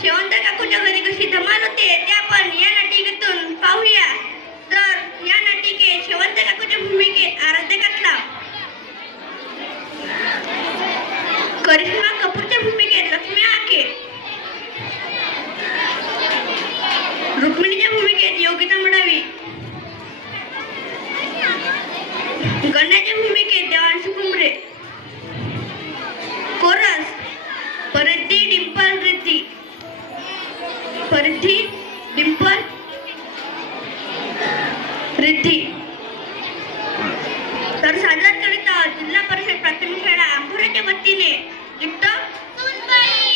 शेवंत काकूच्या घरी कशी धमाल होते ते आपण या नाटिकेतून पाहूया. तर या नाटिकेत शेवंत काकूच्या भूमिकेत आराध्य कथला, करिश्मा कपूरच्या भूमिकेत लक्ष्मी आके, रुक्मिणीच्या भूमिकेत योगिता मडावी, गण्याच्या भूमिकेत देवांशू कुंबरे, कोरस परिधी डिंपल रिद्धी, परिधी डिंपल रिद्धी. तर सादर कविता जिल्हा परिषद प्राथमिक शाळा अंभोऱ्याच्या वतीने युक्त सुनबाई.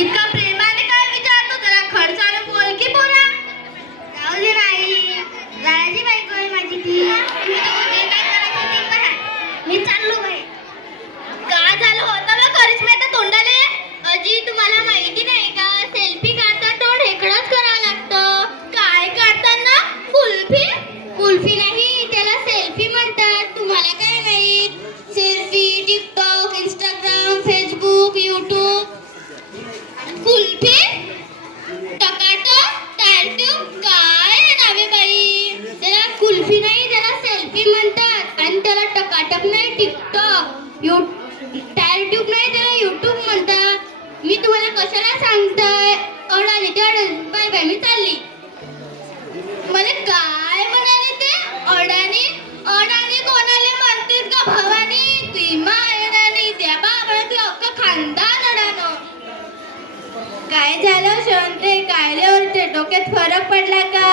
इतका प्रेमाने काय विचारतो, जरा खडसाने बोल की पोरा. जाऊ दे नाही, लाडाची बायको आहे माझी ती. काय करायचं ते करा, मी चाललो बाई. काय झालं होतं ना करिश्माच्या तोंडाले? अजी तुम्हाला माहिती नाही का, सेल्फी काढता तोंड हेकडंच करावं लागतं. काय काढताना कुल्फी? कुल्फी नाही, त्याला सेल्फी म्हणतात. तुम्हाला काय माहित? Selfie TikTok, Instagram, Facebook, YouTube. Kulfi टकाटक टाळट्यूब काय नावे बाई. त्याला कुल्फी नाही, त्याला सेल्फी म्हणतात. आणि त्याला टकाटक नाही, टिकटॉक, टाळट्यूब नाही, त्याला यूट्यूब म्हणतात. मी तुम्हाला कशाला सांगताय? अडाणी ते बाय बाय, मी चालली. मला काय म्हणाले ते? अडाणी अडाणी कोणाला म्हणतेस का भवानी? तुझी माय अडाणी, त्या बाबाला तुझं अख्खं खानदान अडाणं. काय झालं शांते? काय रे ओरते? डोक्यात फरक पडला का?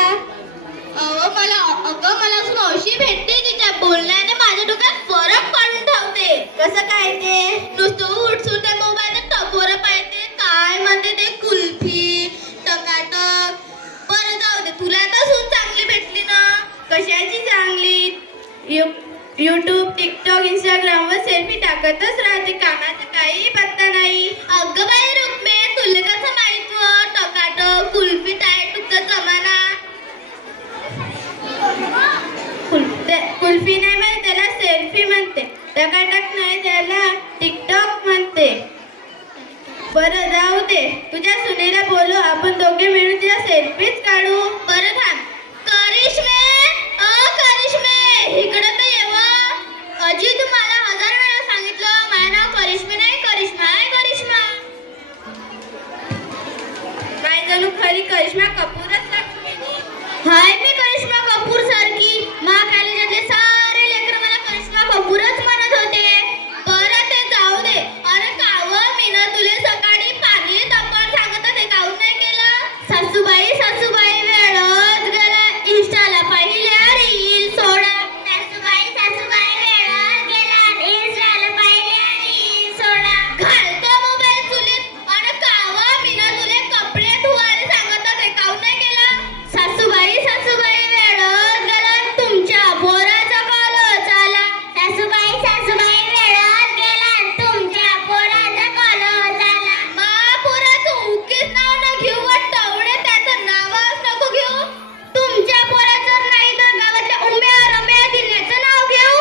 मला असून अशी भेटते तिच्या बोलण्याने माझ्या डोक्यात फरक पाडून ठेवते. कसं काय ते? नुसतं उठसून त्या मोबाईलने टपोरं पाहते. काय म्हणते ते कुल्फी टकाटक. बरं जाऊ दे, तुला तर सून चांगली भेटली ना. कशाची चांगली? यूट्यूब, टिकटॉक, इंस्टाग्राम वर सेल्फी टाकतच राहते. कामाचा काही पत्ता नाही. अगं बाई रुक्मे, तुला कसं माहित व टकाटक कुल्फी टाळट्यूबचा जमाना? कुल्फी नाही म्हणते, त्याला सेल्फी म्हणते. टकाटक नाही, त्याला टिकटॉक म्हणते. बरं जाऊ दे, तुझ्या सुनेला बोलू, आपण दोघे मिळून तिला सेल्फीच काढू. बरं थांब. करिश्मे, करिश्मे इकडं तर येवा. अजी तुम्हाला 1000 वेळा सांगितलं, माझं नाव करिश्मे नाही, करिश्मा आहे, करिश्मा. काय जणू खरी करिश्मा कपूरच लागते. हाय मी करिश्मा कपूर सारखी. मा कॉलेजातले सारे लेकरं मला करिश्मा कपूरच म्हणत होते. बरं ते जाऊ दे. अरे कावं मी ना तुले सकाळी पाणी तापवून सांगत होते, काहून नाही केलं? सासूबाई सासूबाई वेळच गेला. इंस्टाला पाहिल्या रील सोडा. सासूबाई सासूबाई वेळच गेला. इंस्टाला पाहिल्या रील सोडा. घालतो मोबाईल चुलीत. अरे कावं मी ना तुले कपडे धुवायला सांगत होते, काहून नाही केलं? सासूबाई सासूबाई वेळच गेला. तुमच्या पोराचा कॉलच आला. सासूबाई सासूबाई वेळच गेला. तुमच्या पोराचा कॉलच आला. मा पोराचं उगीच नाव न घेऊ व टवडे त्याचं नावच नको घेऊ. तुमच्या पोराचं नाही तर गावातल्या उम्या रम्या दिल्याचं नाव घेऊ.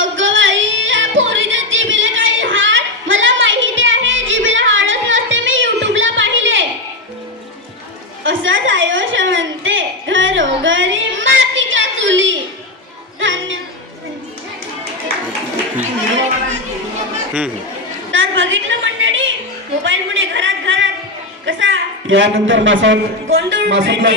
अगं बाई, या पोरीच्या जिभेला काही हाड? मला माहिती आहे जिभेला हाडच नसते, मी युट्यूबला पाहिले. असाच आयुष्य म्हणते घरोघरी मातीच्या चुली. धन्यवाद. तर बघितलं मंडळी, मोबाईल मुळे घरात घरात कसा यानंतर गोंधळ मासदला